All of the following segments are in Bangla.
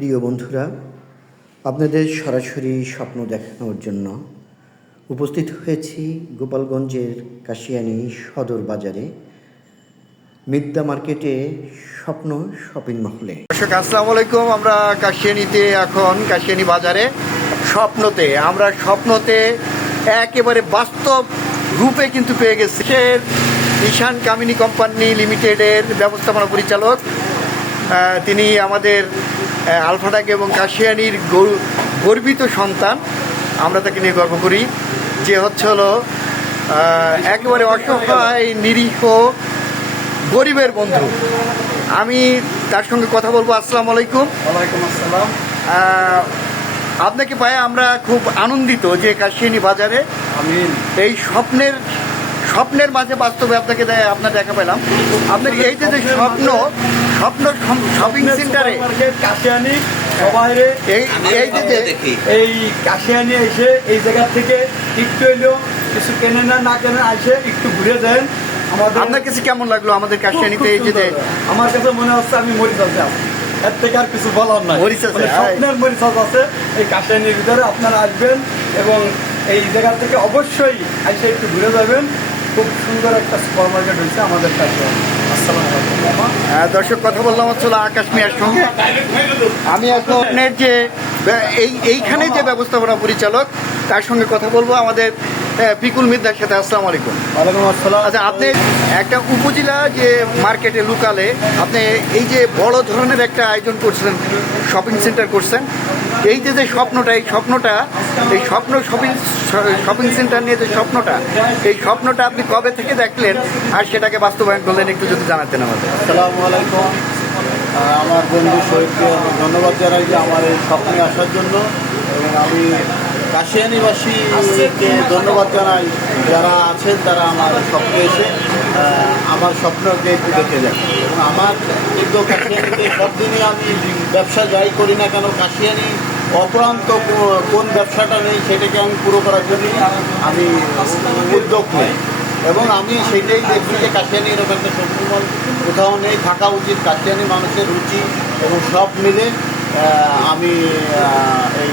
প্রিয় বন্ধুরা, আপনাদের সরাসরি স্বপ্ন দেখানোর জন্য উপস্থিত হয়েছি গোপালগঞ্জের কাশিয়ানি সদর বাজারে, মিদ্যা মার্কেটে স্বপ্ন শপিং মহলে। দর্শক, আসসালামু আলাইকুম। আমরা কাশিয়ানিতে এখন, কাশিয়ানি বাজারে স্বপ্নতে। আমরা স্বপ্নতে একেবারে বাস্তব রূপে কিন্তু পেয়ে গেছি। ঈশান কামিনী কোম্পানি লিমিটেডের ব্যবস্থাপনা পরিচালক তিনি আমাদের আলফাডাক এবং কাশিয়ানির গর্বিত সন্তান। আমরা তাকে নিয়ে গর্ব করি যে হচ্ছে হলো একেবারে অসহায় নিরীহ গরিবের বন্ধু। আমি তার সঙ্গে কথা বলব। আসসালাম আলাইকুম। ওয়ালাইকুম আসসালাম। আপনাকে পায়ে আমরা খুব আনন্দিত যে কাশিয়ানি বাজারে আমি এই স্বপ্নের স্বপ্নের মাঝে বাস্তবে আপনাকে আপনার দেখা পেলাম। আপনার এই যে স্বপ্ন স্বপ্ন শপিং সেন্টারে কাশিয়ানি সবাইরে এই এই যে যে এই কাশিয়ানি এসে এই জায়গা থেকে একটু এলেও কিছু কেনে না না কেনে আসে একটু ঘুরে দেন আমাদের আপনার কাছে কেমন লাগল আমাদের কাশিয়ানিতে এই যে আমার কাছে মনে হচ্ছে আমি মরিচাস আছি। এর থেকে আর কিছু বলার নাই। মানে। স্বপ্নের মরিচাস আছে। এই কাশিয়ানির ভিতরে আপনারা আসবেন এবং এই জায়গা থেকে অবশ্যই এসে একটু ঘুরে যাবেন। খুব সুন্দর একটা সুপার মার্কেট হয়েছে আমাদের কাছে। আহ, দর্শক কথা বললাম হচ্ছে হলো আকাশ মিয়ার সঙ্গে। আমি এখন আপনার যে এই এইখানে যে ব্যবস্থাপনা পরিচালক তার সঙ্গে কথা বলব আমাদের পিকুল মিদ্দার সাথে। আসসালামু আলাইকুম। ওয়ালাইকুম আসসালাম। আচ্ছা আপনি একটা উপজেলা যে মার্কেটে লুকালে আপনি এই যে বড় ধরনের একটা আয়োজন করছেন শপিং সেন্টার করছেন এই যে যে স্বপ্নটা, এই স্বপ্নটা, এই স্বপ্ন শপিং শপিং সেন্টার নিয়ে যে স্বপ্নটা, এই স্বপ্নটা আপনি কবে থেকে দেখলেন? আর সেটাকে বাস্তবায়ন করলেন, একটু যদি জানাতেন আমাদের। আমার বন্ধু শহীদকে ধন্যবাদ জানাই যে আমার এই স্বপ্নে আসার জন্য। এবং আমি কাশিয়ানিবাসীকে ধন্যবাদ জানাই, যারা আছেন তারা আমার স্বপ্নে এসে আমার স্বপ্নকে একটু দেখে এবং আমার কিন্তু কাশিয়ানিতে সব দিনই আমি ব্যবসা যাই করি না কেন, কাশিয়ানি অপ্রান্ত কোন ব্যবসাটা নেই সেটাকে আমি পুরো করার জন্য আমি উদ্যোগ নেই। এবং আমি সেটাই দেখি যে কাশিয়ানি এরকম একটা শপিং মল কোথাও নেই থাকা উচিত। কাশিয়ানি মানুষের রুচি এবং সব মিলে আমি এই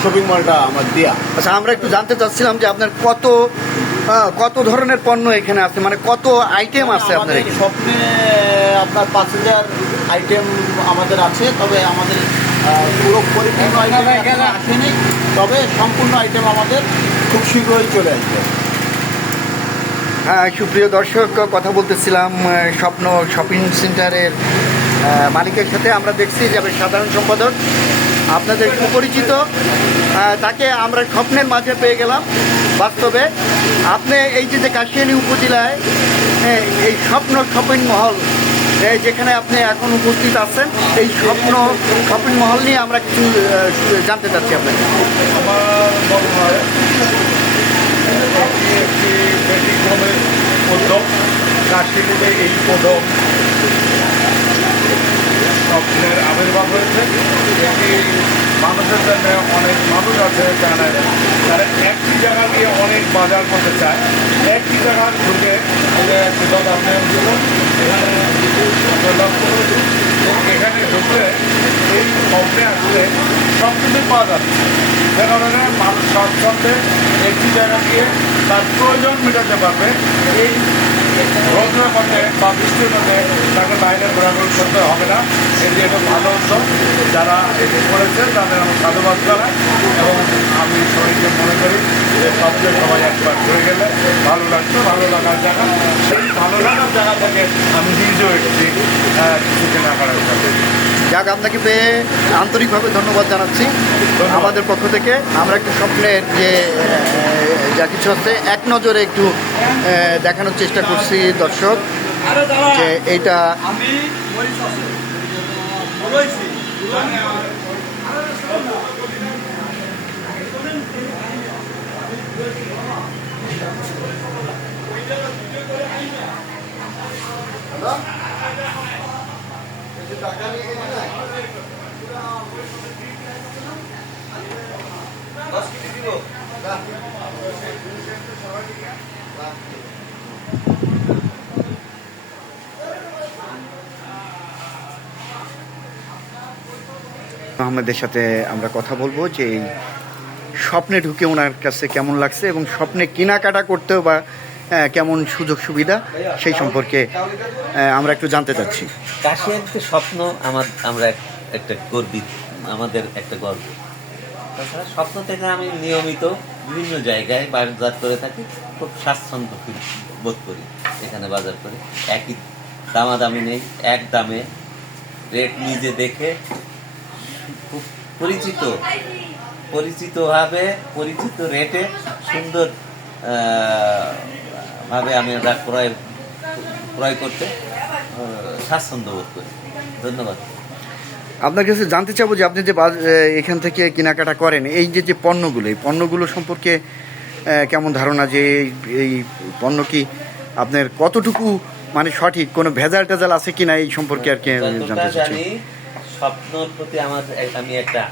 শপিং মলটা আমার দেয়া। আচ্ছা আমরা একটু জানতে চাচ্ছিলাম যে আপনার কত কত ধরনের পণ্য এখানে আছে? মানে কত আইটেম আছে আপনার স্বপ্নে আপনার পাঁচ হাজার আইটেম আমাদের আছে তবে আমাদের পুরো পরিপূর্ণ আইটেম এখানে আসেনি তবে সম্পূর্ণ আইটেম আমাদের খুব শীঘ্রই চলে আসবে। হ্যাঁ সুপ্রিয় দর্শক কথা বলতেছিলাম স্বপ্ন শপিং সেন্টারের মালিকের সাথে। আমরা দেখছি যে সাধারণ সম্পাদক আপনাদের সুপরিচিত তাকে আমরা স্বপ্নের মাঝে পেয়ে গেলাম বাস্তবে। আপনি এই যে যে কাশিয়ানি উপজেলায় হ্যাঁ, এই স্বপ্ন শপিং মহল যেখানে আপনি এখন উপস্থিত আছেন, এই স্বপ্ন শপিং মহল নিয়ে আমরা কিছু জানতে চাচ্ছি আপনাকে। আমার মনে হয় একটি এই পদক স্বপ্নের আবির্ভাব হয়েছে। মানুষের জন্য অনেক মানুষ আছে যারা যারা একটি জায়গা দিয়ে অনেক বাজার করতে চায়। একটি জায়গা ঢুকে বিপদ আপনি ছিল এখানে ঢুকলে এই স্বপ্নে আসলে সব কিছু পাওয়া যাচ্ছে যে কারণে মানুষ স্বাচ্ছন্দ্যে একটি জায়গা দিয়ে তার প্রয়োজন মেটাতে পারবে। এই রোদের মধ্যে বা বৃষ্টির মধ্যে তাকে বাইরে ঘোরাঘুরি করতে হবে না। এটি একটা ভালো উদ্যোগ যারা এটি করেছে তাদের আমার সাধুবাদ জানাই এবং আমি শরীরকে মনে করি যে সবচেয়ে সবাই একবার ঘুরে গেলে ভালো লাগতো ভালো লাগার জায়গা। সেই ভালো লাগার জায়গা থেকে আমি নিজেও একটি যাক আপনাকে পেয়ে আন্তরিকভাবে ধন্যবাদ জানাচ্ছি আমাদের পক্ষ থেকে আমরা একটু স্বপ্নের যে যা কিছু আছে এক নজরে একটু দেখানোর চেষ্টা করছি দর্শক যে এইটা Hello? আহমেদের সাথে আমরা কথা বলব যে স্বপ্নে ঢুকে ওনার কাছে কেমন লাগছে এবং স্বপ্নে কেনাকাটা করতেও বা কেমন সুযোগ সুবিধা সেই সম্পর্কে আমরা একটু জানতে চাচ্ছি। যে স্বপ্ন আমার, আমরা এক- একটা গর্বিত, আমাদের একটা গর্ব। তাছাড়া স্বপ্ন থেকে আমি নিয়মিত বিভিন্ন জায়গায় বাজার করে থাকি, খুব স্বাচ্ছন্দ্য বোধ করি, এখানে বাজার করে। একই দামাদামি নেই, এক দামে রেট নিজে দেখে খুব পরিচিত, পরিচিতভাবে পরিচিত রেটে সুন্দর ভাবে আমি আমরা ক্রয় ক্রয় করতে স্বাচ্ছন্দ্য বোধ করি। ধন্যবাদ। আপনার কাছে জানতে চাবো যে আপনি যে এখান থেকে কেনাকাটা করেন এই যে যে পণ্যগুলো এই পণ্যগুলো সম্পর্কে কেমন ধারণা যে এই- এই পণ্য কি আপনার কতটুকু মানে সঠিক কোনো ভেজাল টেজাল আছে কিনা এই সম্পর্কে আর কি জানতে চাচ্ছি স্বপ্নর প্রতি আমার আমি একটা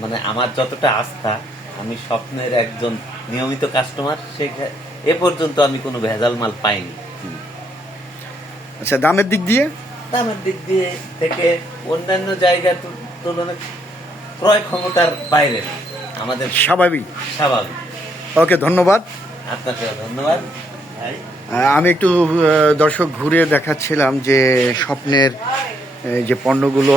মানে আমার যতটা আস্থা আমি স্বপ্নের একজন নিয়মিত কাস্টমার সে এ পর্যন্ত আমি কোনো ভেজাল মাল পাইনি। আচ্ছা দামের দিক দিয়ে? দামের দিক দিয়ে থেকে অন্যান্য জায়গার তুলনায় ক্রয় ক্ষমতার বাইরে। আমাদের স্বাভাবিক। স্বাভাবিক। ওকে ধন্যবাদ। আপনাকে ধন্যবাদ ভাই। আমি একটু দর্শক ঘুরে দেখাচ্ছিলাম যে স্বপ্নের যে পণ্যগুলো।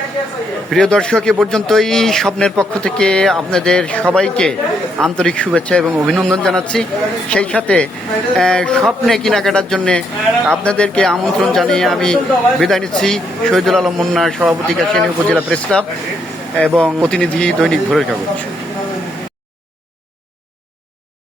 প্রিয় দর্শক, এ পর্যন্তই স্বপ্নের পক্ষ থেকে আপনাদের সবাইকে আন্তরিক শুভেচ্ছা এবং অভিনন্দন জানাচ্ছি। সেই সাথে স্বপ্নে কেনাকাটার জন্য আপনাদেরকে আমন্ত্রণ জানিয়ে আমি বিদায় নিচ্ছি। শহীদুল আলম মুন্নার সভাপতি কাশিয়ানী উপজেলা প্রেস ক্লাব এবং প্রতিনিধি দৈনিক ভোরের কাগজ।